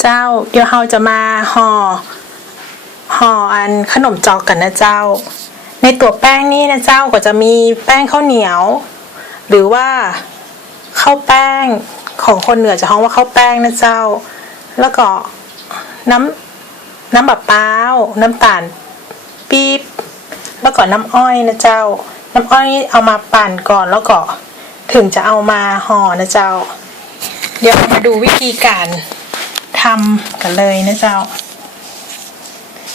เจ้า เดี๋ยวเราจะมาห่อห่ออันขนมจอกกันนะเจ้า ในตัวแป้งนี่นะเจ้าก็จะมีแป้งข้าวเหนียว หรือว่าข้าวแป้งของคนเหนือจะฮ้องว่าข้าวแป้งนะเจ้า แล้วก็น้ำน้ำแบบเปล่าน้ำตาลปี๊บแล้วก็น้ำอ้อยนะเจ้า น้ำอ้อยเอามาปั่นก่อนแล้วก็ถึงจะเอามาห่อนะเจ้า เดี๋ยวมาดูวิธีการ ทำกันเลยนะเจ้า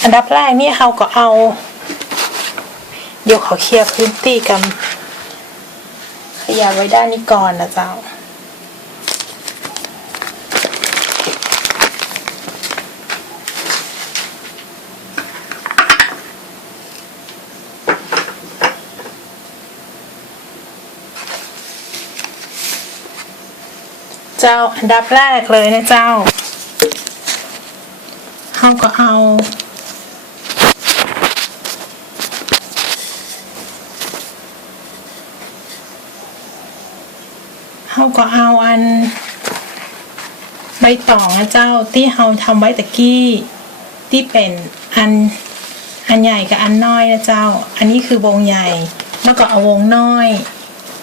อันดับแรกนี่เราก็เอาเดี๋ยวขอเคลียร์พื้นที่กันขยับไว้ด้านนี้ก่อนนะเจ้าเจ้าอันดับแรกเลยนะเจ้า เขาก็เอา เขาก็เอาอัน ใบตองนะเจ้าที่เขาทำไว้ตะกี้ ที่เป็นอัน อันใหญ่กับอันน้อยนะเจ้า อันนี้คือวงใหญ่ แล้วก็เอาวงน้อย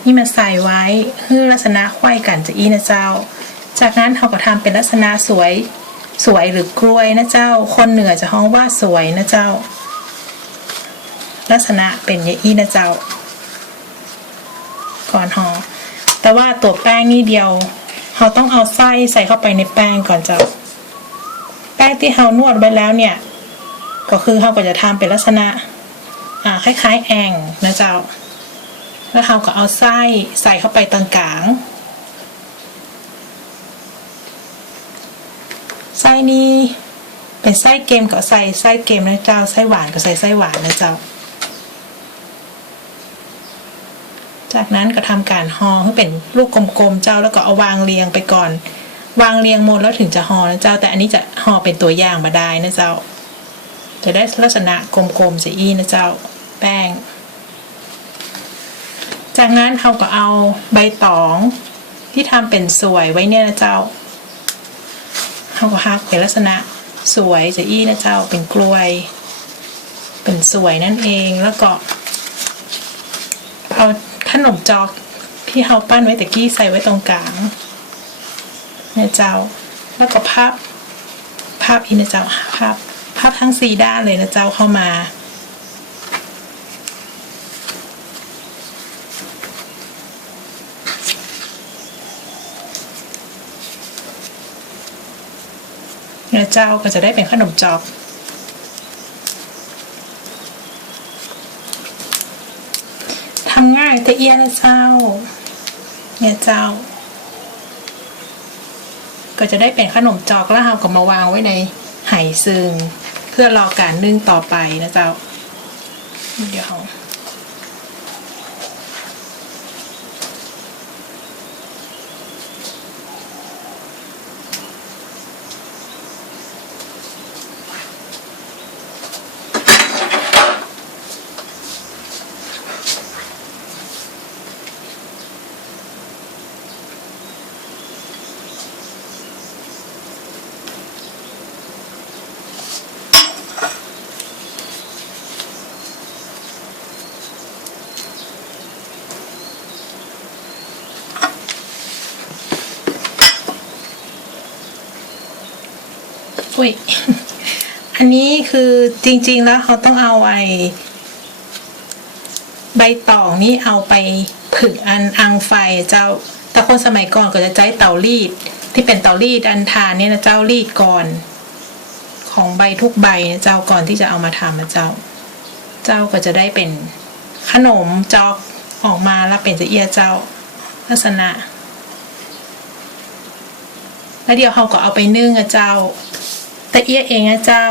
นี่มาใส่ไว้เพื่อลักษณะไขว้กันจะอีนะเจ้า จากนั้นเขาก็ทำเป็นลักษณะสวย สวยหรือกลวยนะเจ้า คนเหนือจะฮ้องว่าสวยนะเจ้า ลักษณะเป็นย่างอีนะเจ้า ก่อนห่อแต่ว่าตัวแป้งนี่เดียวเราต้องเอาไส้ใส่เข้าไปในแป้งก่อนเจ้า แป้งที่เรานวดไว้แล้วเนี่ย ก็คือเราก็จะทำเป็นลักษณะ อ่าคล้ายๆแองนะเจ้า แล้วเราก็เอาไส้ใส่เข้าไปตรงกลาง ไส้นี้เป็นไส้เกมก็ใส่ไส้เกมนะเจ้าไส้หวานก็ใส่ไส้หวานนะเจ้า จากนั้นก็ทำการห่อให้เป็นลูกกลมๆเจ้าแล้วก็เอาวางเรียงไปก่อน วางเรียงหมดแล้วถึงจะห่อนะเจ้า แต่อันนี้จะห่อเป็นตัวอย่างมาได้นะเจ้า จะได้ลักษณะกลมๆจะอีนะเจ้าแป้ง จากนั้นเขาก็เอาใบตองที่ทำเป็นสวยไว้เนี่ยนะเจ้า เขาก็ฮักเป็นลักษณะสวยจะอี้นะเจ้าเป็นกลวย เป็นสวยนั่นเองแล้วก็เอาขนมจอกที่เฮาปั้นไว้ตะกี้ใส่ไว้ตรงกลางเนี่ยเจ้า แล้วก็พับพับอีนะเจ้าภาพภาพทั้งสี่ด้านเลยนะเจ้าเข้ามา เนื้อเจ้าก็จะได้เป็นขนมจอกทำง่ายแต่เอียนะเจ้า เนี่ยเจ้า ก็จะได้เป็นขนมจอกแล้วเราก็มาวางไว้ในไหซึ่งเพื่อรอการนึ่งต่อไปนะเจ้าเดี๋ยว อุ้ย อันนี้คือจริง ๆ แล้วเขาต้องเอาไอ้ใบตองนี่เอาไปผึ่งอันอังไฟเจ้า แต่คนสมัยก่อนก็จะใช้เตารีด ที่เป็นเตารีดอันทานเนี่ยนะเจ้ารีดก่อน ของใบทุกใบนะเจ้าก่อนที่จะเอามาทำนะเจ้า เจ้าก็จะได้เป็นขนมจอกออกมาแล้วเป็นจะเอียเจ้าลักษณะ แล้วเดี๋ยวเขาก็เอาไปนึ่งอะเจ้า แต่เอียเองอะเจ้า